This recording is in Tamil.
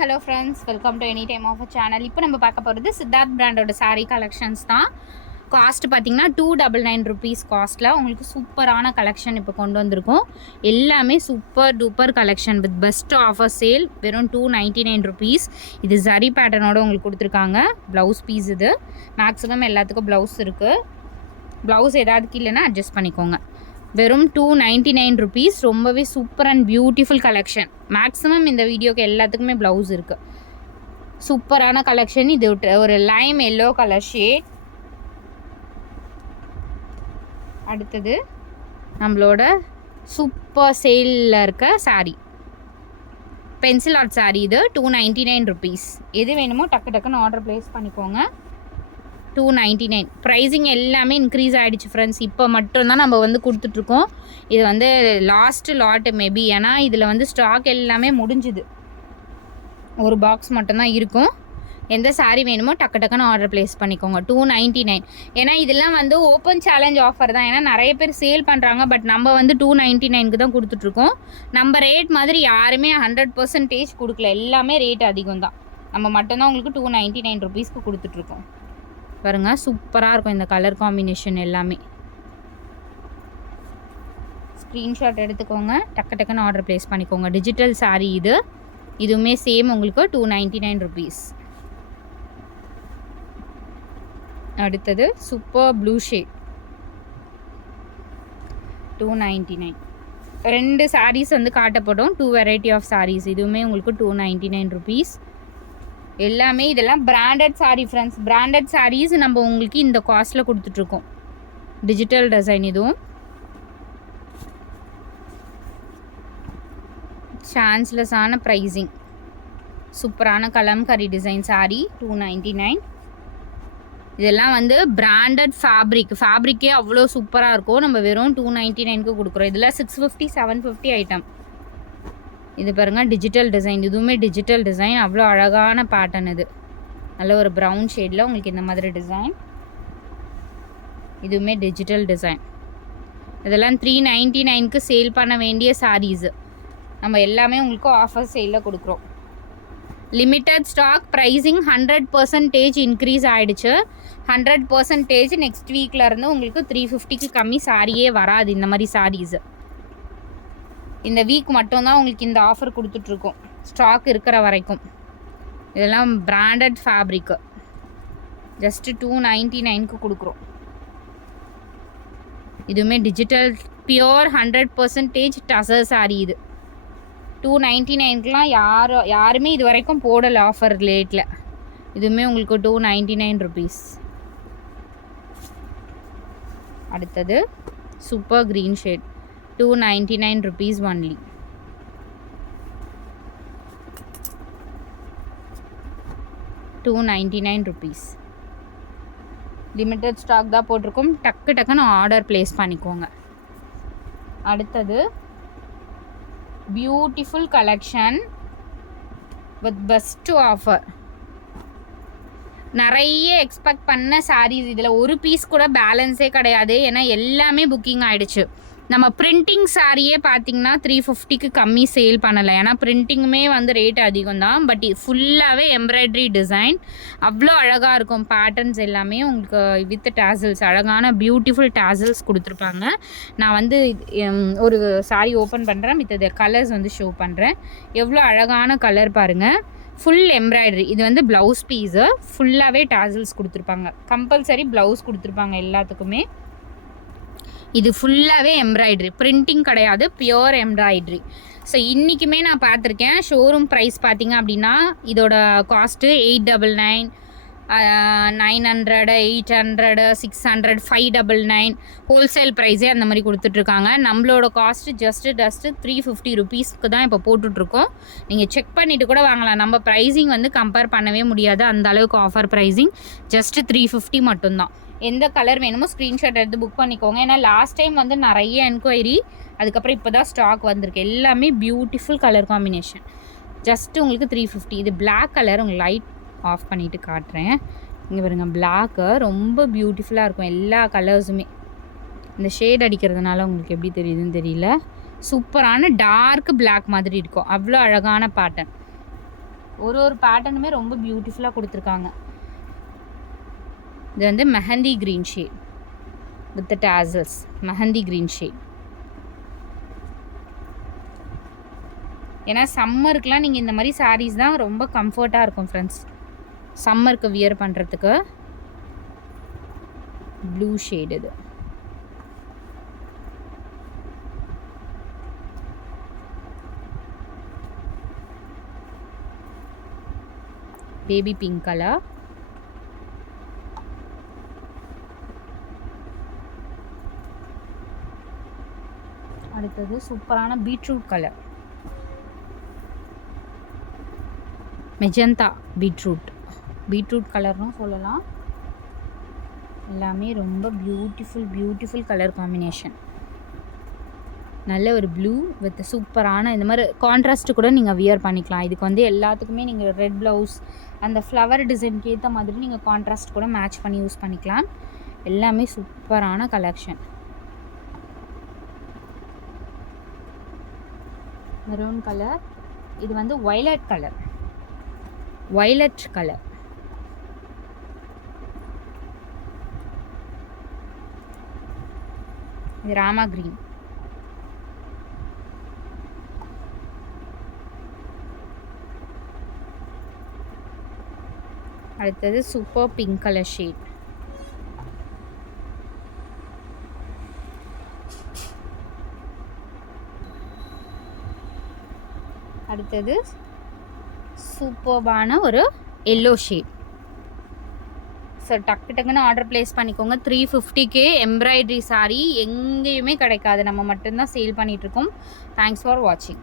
Hello friends, welcome to any time of channel. இப்போ நம்ம பார்க்க போகிறது சித்தார்த் பிராண்டோட சாரீ கலெக்ஷன்ஸ் தான். காஸ்ட் பார்த்தீங்கன்னா 299 ருபீஸ் காஸ்ட்டில் உங்களுக்கு சூப்பரான கலெக்ஷன் இப்போ கொண்டு வந்திருக்கோம். எல்லாமே super duper collection with best offer sale. வெறும் 299 ருபீஸ். இது ஜரி பேட்டர்னோட உங்களுக்கு கொடுத்துருக்காங்க. ப்ளவுஸ் பீஸ் இது. மேக்ஸிமம் எல்லாத்துக்கும் ப்ளவுஸ் இருக்குது. ப்ளவுஸ் ஏதாவது இல்லைன்னா அட்ஜஸ்ட் பண்ணிக்கோங்க. வெறும் 299 ருபீஸ். ரொம்பவே super and beautiful collection. Maximum இந்த வீடியோக்கு எல்லாத்துக்குமே ப்ளவுஸ் இருக்குது. சூப்பரான கலெக்ஷன். இது ஒரு லைம் எல்லோ கலர் ஷேட். அடுத்தது நம்மளோட சூப்பர் சேலில் இருக்க சாரீ, பென்சில் ஆர்ட் சாரீ. இது 299 ருபீஸ். எது வேணுமோ டக்கு டக்குன்னு ஆர்டர் ப்ளேஸ் பண்ணிக்கோங்க. 299. ப்ரைஸிங் எல்லாமே இன்க்ரீஸ் ஆகிடுச்சு ஃப்ரெண்ட்ஸ். இப்போ மட்டும்தான் நம்ம கொடுத்துட்ருக்கோம். இது லாஸ்ட்டு லாட்டு மேபி. ஏன்னா இதில் ஸ்டாக் எல்லாமே முடிஞ்சுது. ஒரு பாக்ஸ் மட்டும்தான் இருக்கும். எந்த சாரீ வேணுமோ டக்கு டக்குன்னு ஆர்டர் ப்ளேஸ் பண்ணிக்கோங்க. 299. ஏன்னா இதெல்லாம் ஓப்பன் சேலஞ்ச் ஆஃபர் தான். ஏன்னா நிறைய பேர் சேல் பண்ணுறாங்க. பட் நம்ம 299க்கு தான் கொடுத்துட்ருக்கோம். நம்ம ரேட் மாதிரி யாருமே 100% கொடுக்கல. எல்லாமே ரேட் அதிகம் தான். நம்ம மட்டும்தான் உங்களுக்கு 299 ருபீஸ்க்கு கொடுத்துட்ருக்கோம். பாருங்கள், சூப்பராக இருக்கும் இந்த கலர் காம்பினேஷன் எல்லாமே. ஸ்க்ரீன்ஷாட் எடுத்துக்கோங்க, டக்கு டக்குன்னு ஆர்டர் ப்ளேஸ் பண்ணிக்கோங்க. டிஜிட்டல் சாரீ இது. இதுவுமே சேம் உங்களுக்கு 299 ருபீஸ். அடுத்தது சூப்பர் ப்ளூ ஷேட் 299. 2 சாரீஸ் காட்டப்படும். 2 வெரைட்டி ஆஃப் சாரீஸ். இதுவுமே உங்களுக்கு 299 ருபீஸ். எல்லாமே இதெல்லாம் branded sari friends. Branded saris நம்ம உங்களுக்கு இந்த காஸ்ட்டில் கொடுத்துட்ருக்கோம். Digital design. இதுவும் சான்ஸ்லெஸ்ஸான ப்ரைஸிங். சூப்பரான கலம்கரி டிசைன் சாரீ 299. இதெல்லாம் பிராண்டட் ஃபேப்ரிக்கே அவ்வளோ சூப்பராக இருக்கும். நம்ம வெறும் 299க்கு கொடுக்குறோம். இதில் 650 750 ஐட்டம். இது பாருங்கள், டிஜிட்டல் டிசைன். இதுவுமே டிஜிட்டல் டிசைன். அவ்வளோ அழகான பேட்டர்ன். இது நல்ல ஒரு ப்ரௌன் ஷேடில் உங்களுக்கு இந்த மாதிரி டிசைன். இதுவுமே டிஜிட்டல் டிசைன். இதெல்லாம் 399க்கு சேல் பண்ண வேண்டிய சாரீஸு. நம்ம எல்லாமே உங்களுக்கு ஆஃபர் சேலில் கொடுக்குறோம். Limited stock. ப்ரைஸிங் 100% இன்க்ரீஸ் ஆகிடுச்சு. 100% நெக்ஸ்ட் வீக்லேருந்து உங்களுக்கு 350க்கு கம்மி சாரியே வராது. இந்த மாதிரி சாரீஸு இந்த வீக் மட்டும்தான் உங்களுக்கு இந்த ஆஃபர் கொடுத்துட்ருக்கோம், ஸ்டாக் இருக்கிற வரைக்கும். இதெல்லாம் பிராண்டட் ஃபேப்ரிக்கு. ஜஸ்ட்டு 299க்கு கொடுக்குறோம். இதுவுமே டிஜிட்டல் பியோர் 100% டசர் சாரீ. இது 299க்குலாம் யாருமே இது வரைக்கும் போடலை ஆஃபர் ரேட்டில். இதுவுமே உங்களுக்கு 299 ருபீஸ். அடுத்தது super green shade 299 rupees only. ₹299. Limited stock தான் போட்டிருக்கோம். டக்கு டக்குன்னு ஆர்டர் ப்ளேஸ் பண்ணிக்கோங்க. அடுத்தது beautiful collection with best offer. நிறைய எக்ஸ்பெக்ட் பண்ண சாரீஸ். இதில் ஒரு பீஸ் கூட பேலன்ஸே கிடையாது. ஏன்னா எல்லாமே புக்கிங் ஆகிடுச்சு. நம்ம பிரிண்டிங் சாரியே பார்த்திங்கன்னா 350க்கு கம்மி சேல் பண்ணலை. ஏன்னா பிரிண்டிங்குமே ரேட் அதிகம் தான். பட் ஃபுல்லாகவே எம்ப்ராய்டரி டிசைன். அவ்வளோ அழகாக இருக்கும். பேட்டர்ன்ஸ் எல்லாமே உங்களுக்கு வித் டேசல்ஸ். அழகான பியூட்டிஃபுல் டேசல்ஸ் கொடுத்துருப்பாங்க. நான் ஒரு சாரி ஓப்பன் பண்ணுறேன். வித் கலர்ஸ் ஷோ பண்ணுறேன். எவ்வளோ அழகான கலர் பாருங்கள். Full embroidery. இது ப்ளவுஸ் பீஸு. ஃபுல்லாகவே டேசல்ஸ் கொடுத்துருப்பாங்க. கம்பல்சரி ப்ளவுஸ் கொடுத்துருப்பாங்க எல்லாத்துக்குமே. இது ஃபுல்லாகவே எம்ப்ராய்டரி. பிரிண்டிங் கிடையாது, பியோர் எம்ப்ராய்டரி. ஸோ இன்றைக்குமே நான் பார்த்துருக்கேன். ஷோரூம் ப்ரைஸ் பார்த்திங்க அப்படின்னா இதோட காஸ்ட்டு 899, 900, 800, 600, 599. ஹோல்சேல் ப்ரைஸே அந்த மாதிரி கொடுத்துட்ருக்காங்க. நம்மளோட காஸ்ட்டு ஜஸ்ட்டு 350 ருபீஸ்க்கு தான் இப்போ போட்டுட்ருக்கோம். நீங்கள் செக் பண்ணிவிட்டு கூட வாங்கலாம். நம்ம ப்ரைஸிங் கம்பேர் பண்ணவே முடியாது. அந்த அளவுக்கு ஆஃபர் ப்ரைஸிங். ஜஸ்ட்டு 350 மட்டும்தான். எந்த கலர் வேணுமோ ஸ்க்ரீன்ஷாட் எடுத்து புக் பண்ணிக்கோங்க. ஏன்னா லாஸ்ட் டைம் நிறைய என்கொயரி. அதுக்கப்புறம் இப்போ தான் ஸ்டாக் வந்திருக்கு. எல்லாமே பியூட்டிஃபுல் கலர் காம்பினேஷன். ஜஸ்ட்டு உங்களுக்கு 350. இது பிளாக் கலர். உங்களுக்கு லைட் ஆஃப் பண்ணிவிட்டு காட்டுறேன். இங்கே பாருங்கள், பிளாக்கு ரொம்ப பியூட்டிஃபுல்லாக இருக்கும். எல்லா கலர்ஸுமே இந்த ஷேட் அடிக்கிறதுனால உங்களுக்கு எப்படி தெரியுதுன்னு தெரியல. சூப்பரான டார்க் பிளாக் மாதிரி இருக்கும். அவ்வளோ அழகான பேட்டர்ன். ஒரு பேட்டர்னுமே ரொம்ப பியூட்டிஃபுல்லாக கொடுத்துருக்காங்க. இது வந்து mehndi green shade with tassels. Mehndi green shade. ஏன்னா சம்மருக்குலாம் நீங்கள் இந்த மாதிரி சாரீஸ் தான் ரொம்ப கம்ஃபர்ட்டாக இருக்கும் ஃப்ரெண்ட்ஸ். சம்மருக்கு வியர் பண்ணுறதுக்கு. ப்ளூ ஷேட் இது. Baby pink colour. அடுத்தது சூப்பரான பீட்ரூட் கலர். மெஜந்தா பீட்ரூட் கலர்னும் சொல்லலாம். எல்லாமே ரொம்ப பியூட்டிஃபுல் கலர் காம்பினேஷன். நல்ல ஒரு ப்ளூ வித் சூப்பரான இந்த மாதிரி கான்ட்ராஸ்ட்டு கூட நீங்கள் வியர் பண்ணிக்கலாம். இதுக்கு வந்து எல்லாத்துக்குமே நீங்கள் ரெட் ப்ளவுஸ் அந்த ஃப்ளவர் டிசைனுக்கு ஏற்ற மாதிரி நீங்கள் கான்ட்ராஸ்ட் கூட மேட்ச் பண்ணி யூஸ் பண்ணிக்கலாம். எல்லாமே சூப்பரான கலெக்ஷன். Maroon colour. இது வந்து வயலட் கலர். இது ராமா கிரீன். அடுத்தது சூப்பர் பிங்க் கலர் ஷேட். அடுத்தது சூப்பர்பான ஒரு எல்லோ ஷேட். ஸோ டக்குன்னு ஆர்டர் ப்ளேஸ் பண்ணிக்கோங்க. 350K எம்ப்ராய்டரி சாரீ எங்கேயுமே கிடைக்காது. நம்ம மட்டும்தான் சேல் பண்ணிகிட்ருக்கோம். தேங்க்ஸ் ஃபார் வாட்சிங்.